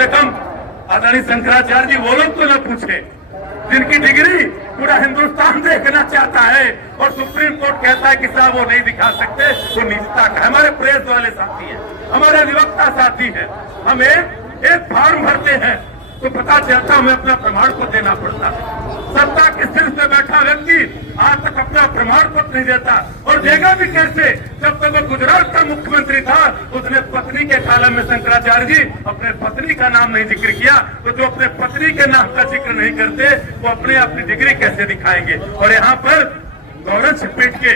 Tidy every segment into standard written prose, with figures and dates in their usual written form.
से कम आदरणीय शंकराचार्य जी वो लोग तो न पूछे जिनकी डिग्री पूरा हिंदुस्तान देखना चाहता है और सुप्रीम कोर्ट कहता है कि साहब वो नहीं दिखा सकते, वो निजता का। हमारे प्रेस वाले साथी हैं, हमारे अधिवक्ता साथी हैं, हम एक फॉर्म भरते हैं तो पता चलता हमें अपना प्रमाण पत्र देना पड़ता है। सत्ता के शीर्ष पे बैठा व्यक्ति आज तक अपना प्रमाण पत्र नहीं देता, और देगा भी कैसे? जब तक वो गुजरात का मुख्यमंत्री था उसने पत्नी के कालम में शंकराचार्य जी अपने पत्नी का नाम नहीं जिक्र किया, तो जो अपने पत्नी के नाम का जिक्र नहीं करते वो अपनी डिग्री कैसे दिखाएंगे? और यहाँ पर गौरव पीठ के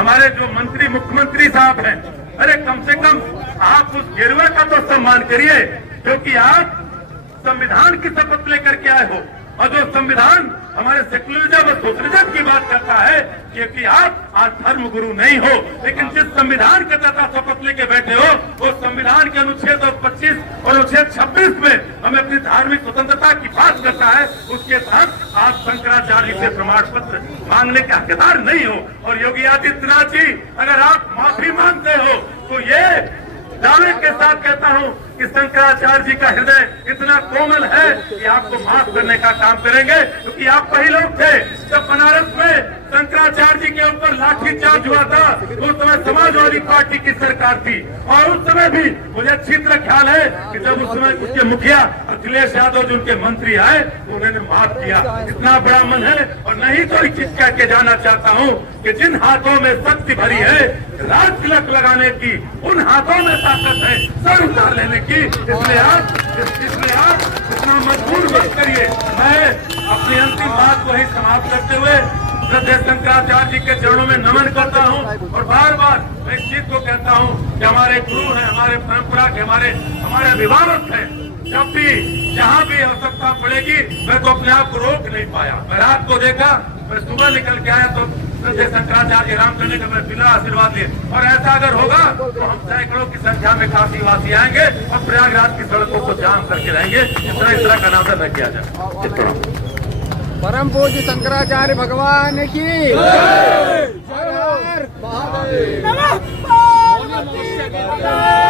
हमारे जो मंत्री मुख्यमंत्री साहब हैं, अरे कम से कम आप उस गिरवा का तो सम्मान करिए क्योंकि आप संविधान की शपथ लेकर के आए हो, और जो संविधान हमारे सेकुलरिज्म और सोशलिज्म की बात करता है क्योंकि आप आज धर्म गुरु नहीं हो, लेकिन जिस संविधान के तहत शपथ लेके बैठे हो वो संविधान के अनुच्छेद 25 और अनुच्छेद 26 में हमें अपनी धार्मिक स्वतंत्रता की बात करता है, उसके तहत आप शंकराचार्य से प्रमाण पत्र मांगने के हकदार नहीं हो। और योगी आदित्यनाथ जी अगर आप माफी मांगते हो तो ये दावे के साथ कहता हूं कि शंकराचार्य जी का हृदय इतना कोमल है कि आपको माफ करने का काम करेंगे, क्योंकि आप वही लोग थे जब बनारस में शंकराचार्य जी के ऊपर लाठीचार्ज हुआ था, उस समय समाजवादी पार्टी की सरकार थी, और उस समय भी मुझे अच्छी तरह ख्याल है कि जब उस समय उसके मुखिया अखिलेश यादव जो उनके मंत्री आए तो उन्होंने माफ किया। इतना बड़ा मन है। और नहीं तो एक चीज कह के जाना चाहता हूँ कि जिन हाथों में शक्ति भरी है राज तिलक लगाने की, उन हाथों में ताकत है सर उतार लेने की, इसलिए आप इतना मजबूर मत करिए। मैं अपनी अंतिम बात को ही समाप्त करते हुए श्रद्धेय शंकराचार्य जी के चरणों में नमन करता हूँ, और बार बार मैं इस चीज को कहता हूँ कि हमारे गुरु हैं, हमारे परंपरा के हमारे अभिभावक हैं। जब भी जहाँ भी आवश्यकता पड़ेगी मैं तो अपने आप को रोक नहीं पाया। मैं रात को देखा, मैं सुबह निकल के आया तो श्रद्धेय शंकराचार्य राम करने का मैं बिना आशीर्वाद लिए, और ऐसा अगर होगा तो हम सैकड़ों की संख्या में काशी वासी आएंगे और प्रयागराज की सड़कों को जाम करके रहेंगे। इस तरह का नाम न किया जाए। परम पूज्य शंकराचार्य भगवान की जय।